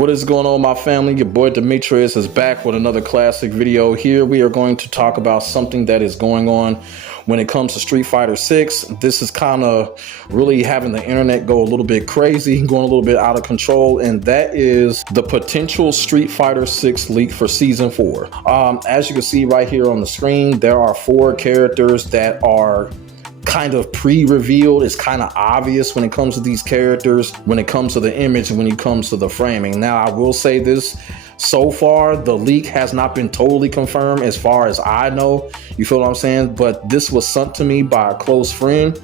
What is going on, my family? Your boy Demetrius is back with another classic video. Here we are going to talk about something that is going on when it comes to Street Fighter 6. This is kind of really having the internet go a little bit crazy, going a little bit out of control, and that is the potential Street Fighter 6 leak for Season 4. As you can see right here on the screen, there are 4 characters that are kind of pre-revealed. It's kind of obvious when it comes to these characters, when it comes to the image and when it comes to the framing. Now, I will say this, so far the leak has not been totally confirmed as far as I know, you feel what I'm saying, but this was sent to me by a close friend.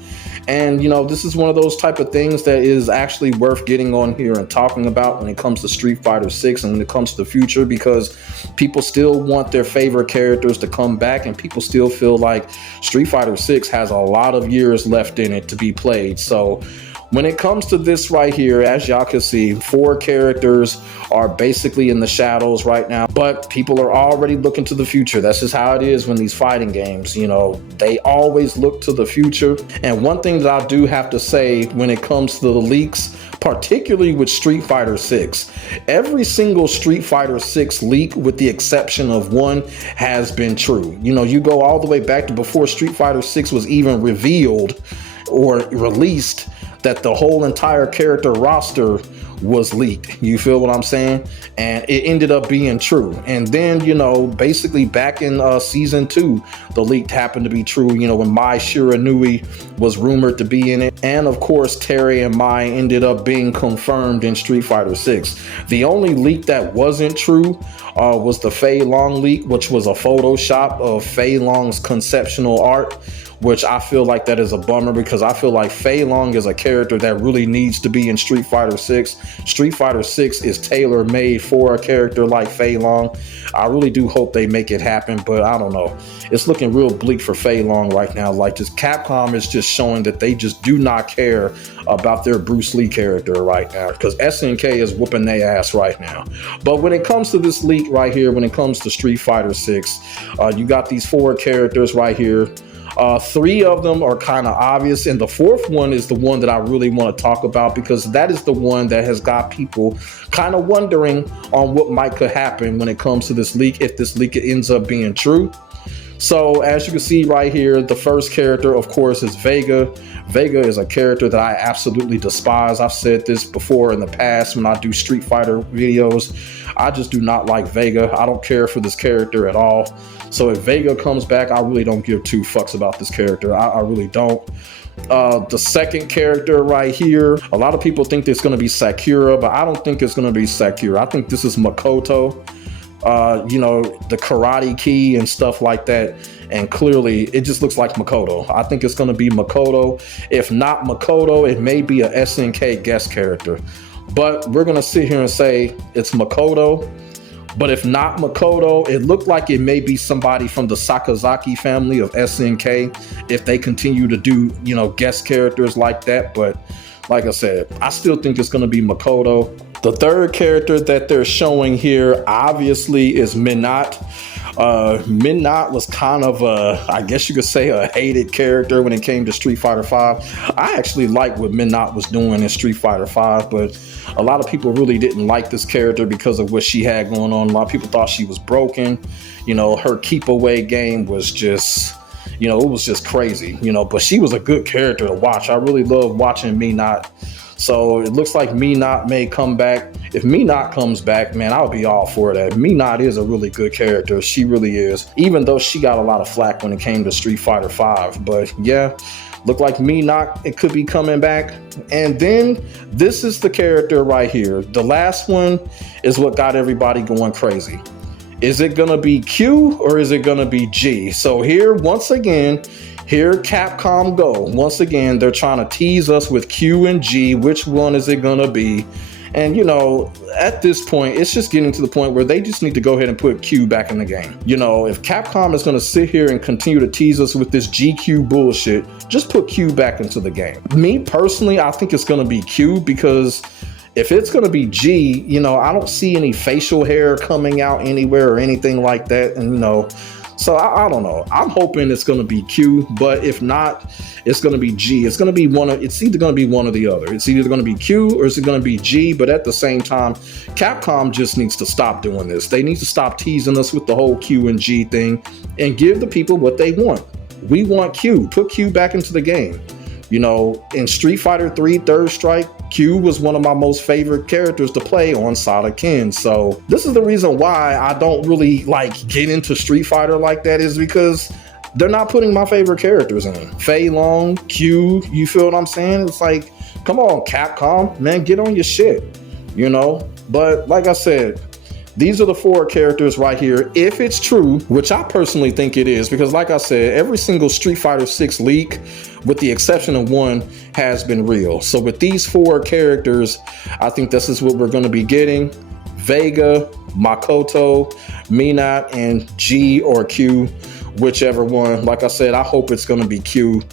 And, you know, this is one of those type of things that is actually worth getting on here and talking about when it comes to Street Fighter 6 and when it comes to the future, because people still want their favorite characters to come back, and people still feel like Street Fighter 6 has a lot of years left in it to be played. So when it comes to this right here, as y'all can see, 4 characters are basically in the shadows right now, but people are already looking to the future. That's just how it is when these fighting games, you know, they always look to the future. And one thing that I do have to say when it comes to the leaks, particularly with Street Fighter 6, every single Street Fighter 6 leak, with the exception of one, has been true. You know, you go all the way back to before Street Fighter 6 was even revealed or released, that the whole entire character roster was leaked. You feel what I'm saying? And it ended up being true. And then, you know, basically back in season 2, the leak happened to be true, you know, when Mai Shiranui was rumored to be in it. And of course, Terry and Mai ended up being confirmed in Street Fighter 6. The only leak that wasn't true was the Fei Long leak, which was a Photoshop of Fei Long's conceptual art, which I feel like that is a bummer, because I feel like Fei Long is a character that really needs to be in Street Fighter 6. Street Fighter 6 is tailor-made for a character like Fei Long. I really do hope they make it happen, but I don't know. It's looking real bleak for Fei Long right now. Like, just Capcom is just showing that they just do not care about their Bruce Lee character right now, because SNK is whooping their ass right now. But when it comes to this leak right here, when it comes to Street Fighter 6, you got these 4 characters right here. 3 of them are kind of obvious, and the 4th one is the one that I really want to talk about, because that is the one that has got people kind of wondering on what might could happen when it comes to this leak, if this leak ends up being true. So as you can see right here, the first character, of course, is Vega. Vega is a character that I absolutely despise. I've said this before in the past when I do Street Fighter videos. I just do not like Vega. I don't care for this character at all. So if Vega comes back, I really don't give 2 fucks about this character. I really don't. The second character right here, a lot of people think it's going to be Sakura, but I don't think it's going to be Sakura. I think this is Makoto. You know, the karate key and stuff like that, and clearly it just looks like Makoto. I think it's going to be Makoto. If not Makoto, it may be a SNK guest character, but we're going to sit here and say it's Makoto. But if not Makoto, it looked like it may be somebody from the Sakazaki family of SNK, if they continue to do, you know, guest characters like that. But like I said, I still think it's going to be Makoto. The third character that they're showing here, obviously, is Minot. Minot was kind of I guess you could say, a hated character when it came to Street Fighter V. I actually like what Minot was doing in Street Fighter V, but a lot of people really didn't like this character because of what she had going on. A lot of people thought she was broken. You know, her keep away game was just, you know, it was just crazy, you know, but she was a good character to watch. I really love watching Minot. So it looks like Minot may come back. If Minot comes back, man, I'll be all for that. Minot is a really good character. She really is, even though she got a lot of flack when it came to Street Fighter V. But yeah, look like Minot, it could be coming back. And then this is the character right here. The last one is what got everybody going crazy. Is it gonna be Q or is it gonna be G? So here, once again, here Capcom go. Once again, they're trying to tease us with Q and G. Which one is it gonna be? And, you know, at this point, it's just getting to the point where they just need to go ahead and put Q back in the game. You know, if Capcom is going to sit here and continue to tease us with this GQ bullshit, just put Q back into the game. Me personally, I think it's going to be Q, because if it's going to be G, you know, I don't see any facial hair coming out anywhere or anything like that. And, you know, So I don't know. I'm hoping it's going to be Q, but if not, it's going to be G. It's going to be it's either going to be one or the other. It's either going to be Q or it's going to be G. But at the same time, Capcom just needs to stop doing this. They need to stop teasing us with the whole Q and G thing and give the people what they want. We want Q. Put Q back into the game. You know, in Street Fighter 3 Third Strike, Q was one of my most favorite characters to play on Sonic Ken. So this is the reason why I don't really like get into Street Fighter like that, is because they're not putting my favorite characters in. Fei Long, Q, you feel what I'm saying? It's like, come on, Capcom, man, get on your shit, you know? But like I said, these are the 4 characters right here, if it's true, which I personally think it is, because like I said, every single Street Fighter 6 leak, with the exception of one, has been real. So with these 4 characters, I think this is what we're going to be getting. Vega, Makoto, Minot, and G or Q, whichever one. Like I said, I hope it's going to be Q.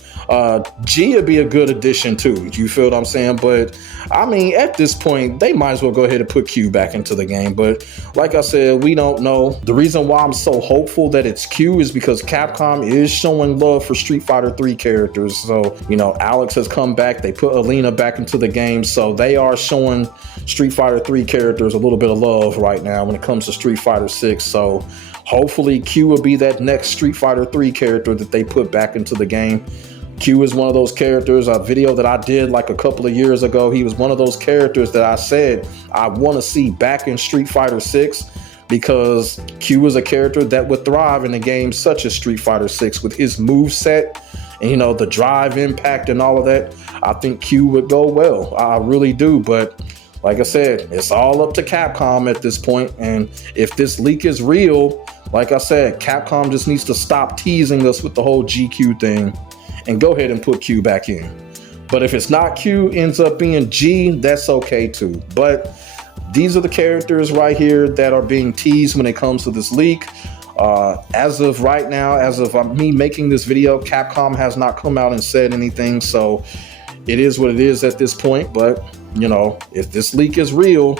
G would be a good addition too. You feel what I'm saying? But I mean, at this point, they might as well go ahead and put Q back into the game. But like I said, we don't know. The reason why I'm so hopeful that it's Q is because Capcom is showing love for Street Fighter 3 characters. So, you know, Alex has come back. They put Alina back into the game. So they are showing Street Fighter 3 characters a little bit of love right now when it comes to Street Fighter 6. So hopefully Q will be that next Street Fighter 3 character that they put back into the game. Q is one of those characters, a video that I did like a couple of years ago. He was one of those characters that I said I want to see back in Street Fighter 6, because Q is a character that would thrive in a game such as Street Fighter 6 with his move set and, you know, the drive impact and all of that. I think Q would go well. I really do. But like I said, it's all up to Capcom at this point. And if this leak is real, like I said, Capcom just needs to stop teasing us with the whole GQ thing and go ahead and put Q back in. But if it's not Q, ends up being G, that's okay too. But these are the characters right here that are being teased when it comes to this leak. As of right now, as of me making this video, Capcom has not come out and said anything. So it is what it is at this point. But, you know, if this leak is real,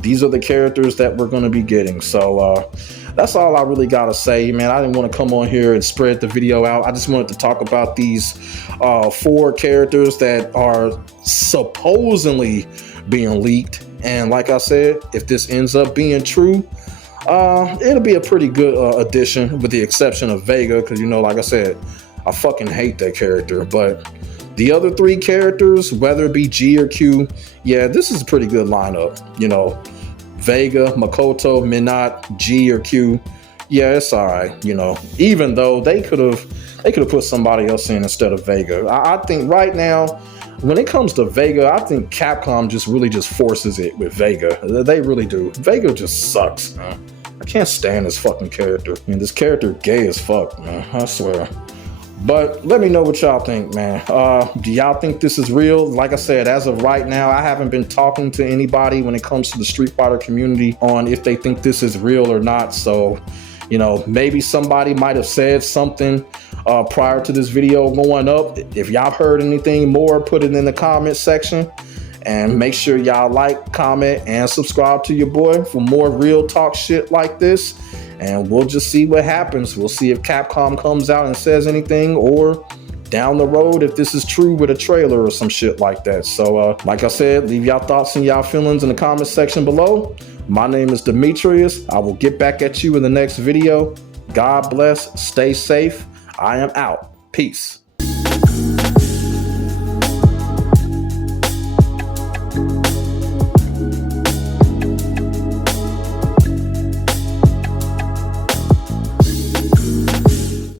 these are the characters that we're going to be getting. So that's all I really got to say, man. I didn't want to come on here and spread the video out. I just wanted to talk about these 4 characters that are supposedly being leaked. And like I said, if this ends up being true, it'll be a pretty good addition, with the exception of Vega, because, you know, like I said, I fucking hate that character. But the other 3 characters, whether it be G or Q, yeah, this is a pretty good lineup. You know, Vega, Makoto, Minot, G or Q, yeah, it's all right. You know, even though they could have put somebody else in instead of Vega. I think right now, when it comes to Vega, I think Capcom really just forces it with Vega. They really do. Vega just sucks, man. I can't stand this fucking character. I mean, this character gay as fuck, man. I swear. But let me know what y'all think, man. Do y'all think this is real? Like I said, as of right now, I haven't been talking to anybody when it comes to the Street Fighter community on if they think this is real or not. So, you know, maybe somebody might have said something prior to this video going up. If y'all heard anything more, put it in the comment section. And make sure y'all like, comment, and subscribe to your boy for more real talk shit like this. And we'll just see what happens. We'll see if Capcom comes out and says anything, or down the road if this is true with a trailer or some shit like that. So like I said, leave y'all thoughts and y'all feelings in the comment section below. My name is Demetrius. I will get back at you in the next video. God bless. Stay safe. I am out. Peace.